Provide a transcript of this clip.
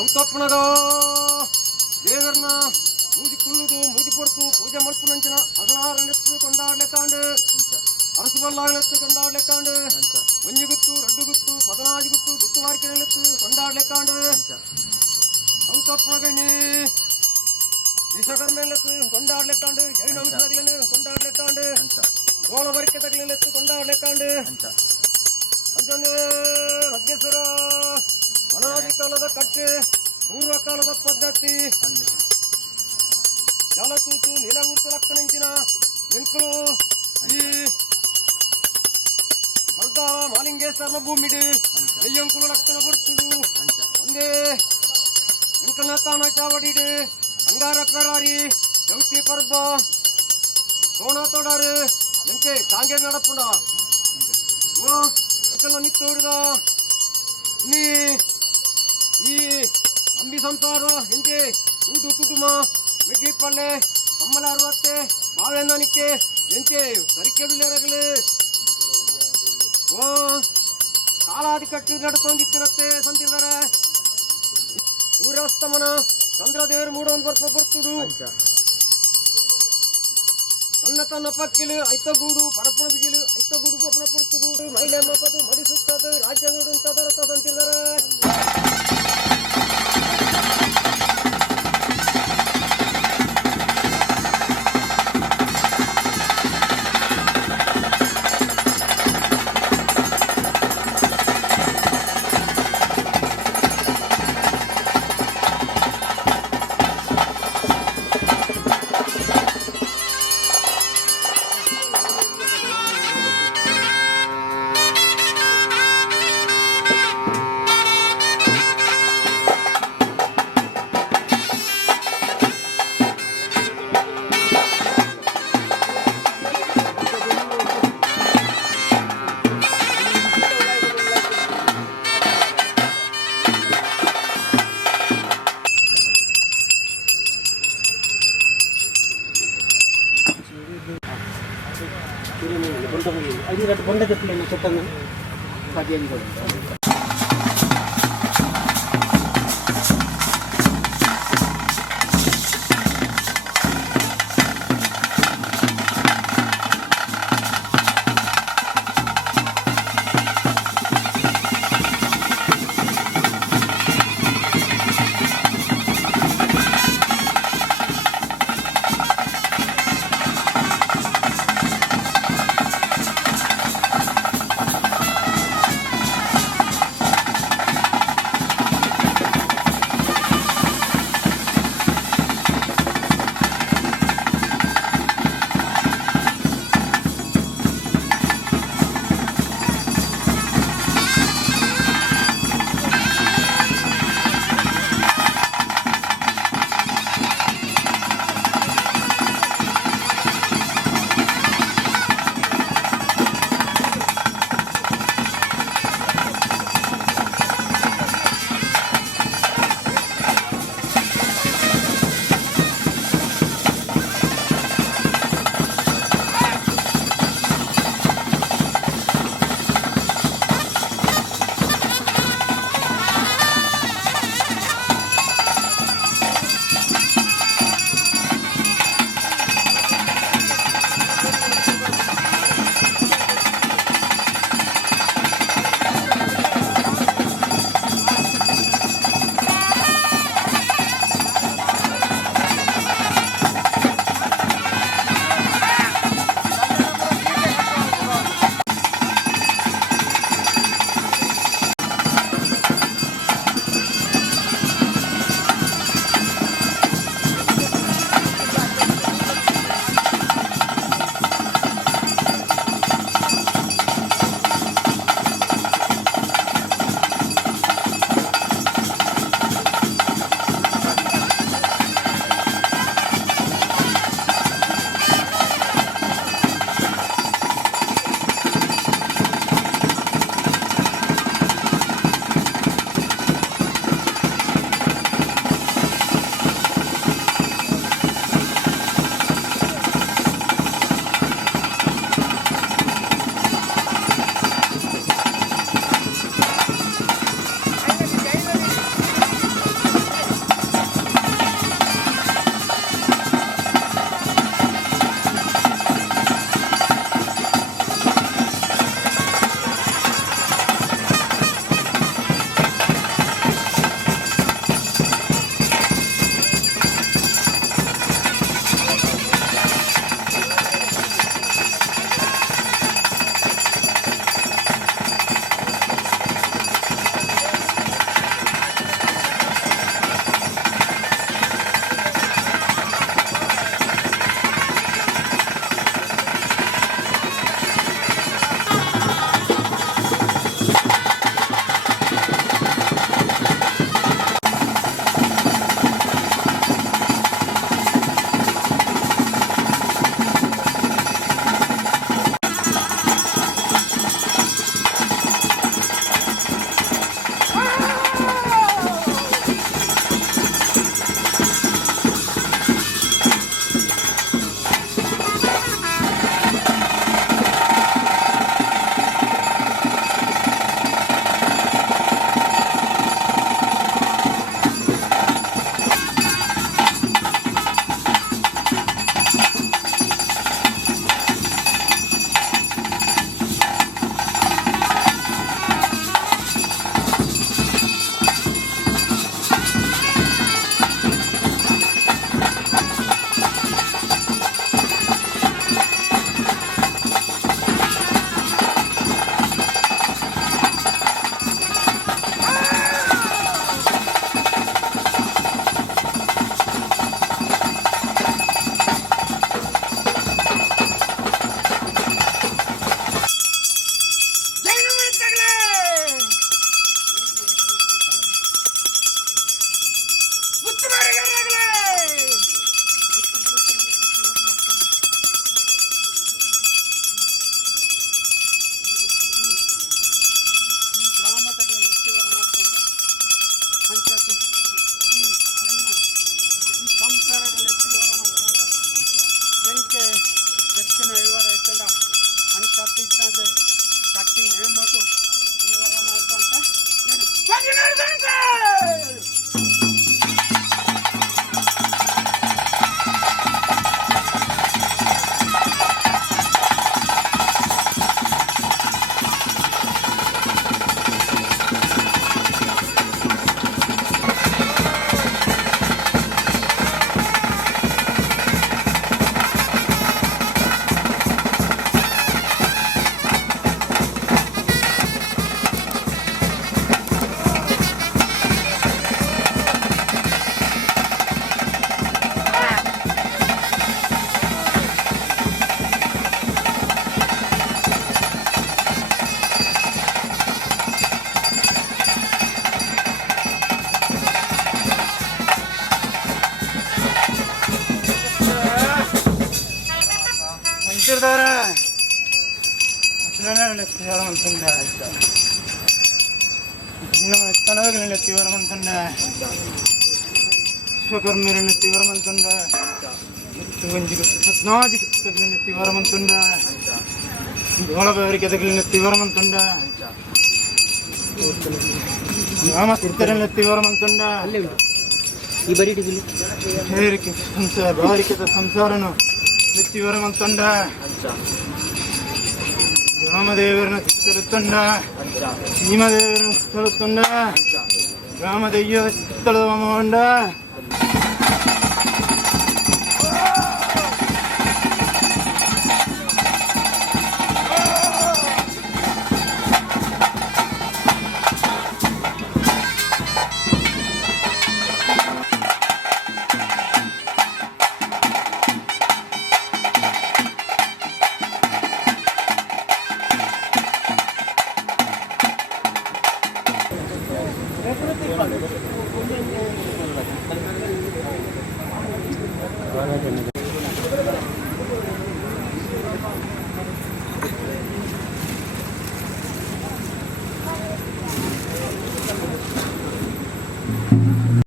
ಅವತಪ್ಪಣದ ದೇವರನ್ನ ಮೂಜಿ ಕುಲ್ಲುದು ಮೂಜಿ ಪೊರ್ತು ಪೂಜೆ ಮಲ್ಪುನಂಚಿನ ಹಸನಾರನೆತ್ತು ಕೊಂಡಾಡ್ಲೆಕ್ಕಾಂಡು ಅರಸು ಬಲ್ಲಾಗಲೆತ್ತು ಕೊಂಡಾಡ್ಲೆಕ್ಕಾಂಡು ಒಂಜಿ ಗುತ್ತು ರಡ್ಡು ಗುತ್ತು ಪದನಾಜಿ ಗುತ್ತು ಗುತ್ತು ವಾರಿಕೆನೆಲೆತ್ತು ಕೊಂಡಾಡ್ಲೆಕ್ಕಾಂಡು ಅವತಪ್ಪಣಗಣ್ಣಿ ವಿಶ್ವಕರ್ಮೆಲೆತ್ತು ಕೊಂಡಾಡ್ಲೆಕ್ಕಾಂಡು ಜೈನಂಶ ತಗಲೇನು ಕೊಂಡಾಡ್ಲೆಕ್ಕಾಂಡು ಗೋಳ ಬರಿಕೆ ತಗಲೇನೆತ್ತು ಕೊಂಡಾಡ್ಲೆಕ್ಕಾಂಡು ಅಂಜಂಗೆ ಮಧ್ಯೇಶ್ವರ ಅನಾದಿ ಕಾಲದ ಕಟ್ಟೆ ಪೂರ್ವಕಾಲದ ಪದ್ಧತಿ ಜಲತೂತು ನಿಲಗುರ್ತು ಲಕ್ಕನಂಚಿನ ಎಂಕುಲು ಈ ಮರ್ದಾಳ ಮಾಲಿಂಗೇಶ್ವರನ ಭೂಮಿಡು ಎಯ್ಯಂಕುಲು ಲಕ್ಕನ ಬರ್ತುಡು ಒಂದೇ ಎಂಕಲ್ನ ತಾಣ ಚಾವಡಿಡು ಅಂಗಾರ ಕರಾರಿ ಚೌತಿ ಪರ್ಬ ಸೋಣ ತೋಡಾರು ಎಂತೆ ತಾಂಗೆ ನಡಪುಂಡ ಓ ಎಂಕಲ್ನ ಮಿತ್ತೋಡುದ ನೀ ಈ ಅಂಬಿ ಸಂಸಾರ ಎಂತೆ ಊಟು ಕುಟುಂಬ ಮೆಟ್ಟಿ ಪಲ್ಲೆ ಕಮ್ಮಲ 60 ಬಾವೆನ್ನನಿಕೆ ಎಂತೆ ಸರಿಕೆಡುಲೆರಗಲು ಓ ಕಾಲಾದಿ ಕಟ್ಟಿ ನಡ್ಕೊಂದಿತ್ತಿರತ್ತೆ ಸಂತಿದ್ದಾರೆ ಸೂರ್ಯಾಸ್ತಮನ ಚಂದ್ರದೇವರು ಮೂಡೊಂದು ಬರ್ಪ ಬರ್ತುಡು ತನ್ನ ತನ್ನ ಪಕ್ಕಿಲು ಐತಗೂಡು ಪಡಪಣ ಬಿಗಿಲು ಐತಗೂಡು ಪಪ್ಪಣ ಪುಡ್ತುಗೂಡು ಮಹಿಳೆ ಮಪದು ಮಡಿಸುತ್ತದೆ ರಾಜ್ಯಾಂಗದ ತದರತ ಸಂತಿದ್ದಾರೆ బొండ చెప్పులు చెప్పండి 15 కూడా ಅಂಚಕ್ಕೆ ಈ ನನ್ನ ಈ ಸಂಸಾರಗಳೆತ್ತಿ ವಿವರ ಮಾಡ್ಕೊಂಡು ಎಂಟೆ ಹೆಚ್ಚಿನ ವಿವರ ಇತ್ತಂದ ಅಂಚಕ್ಕೆ ಇತ್ತಂದ್ರೆ ಕಟ್ಟಿ ನೇಮಟ್ಟು ವಿವರ ಮಾಡ್ಕೊಂತ ಮಂಚಿರ್ದವ್ರೆ ಅಂತಂಡೆ ತನವಗಳನ್ನ ತೀವ್ರಮಂತಂಡೆ ವಿಶ್ವಕರ್ಮರನ್ನ ತೀವ್ರಮಂತಂಡೆ ಪದ್ನಾದಿ ತಗಲಿನ ತೀವ್ರಮಂತಂಡೆ ಗೋಳಬಾರಿಕೆ ತಗಲಿನ ತೀವ್ರಮಂತಂಡೆ ರಾಮಸ್ಥರನ್ನ ತೀವ್ರಮಂತಂಡೆ ಈ ಬರೀ ಹೇರಿಕೆ ಸಂಸಾರ ಬಾರಿಕೆದ ಸಂಸಾರನು ತೀವ್ರಮಂತಂಡ ರಾಮದೇವರನ್ನು ಸುತ್ತಲುತ್ತಂಡ ಸೀಮದೇವರನ್ನು ಸುತ್ತಲುತ್ತಂಡ ರಾಮದಯ್ಯ ಸುತ್ತಲದ ಹೊಂಡ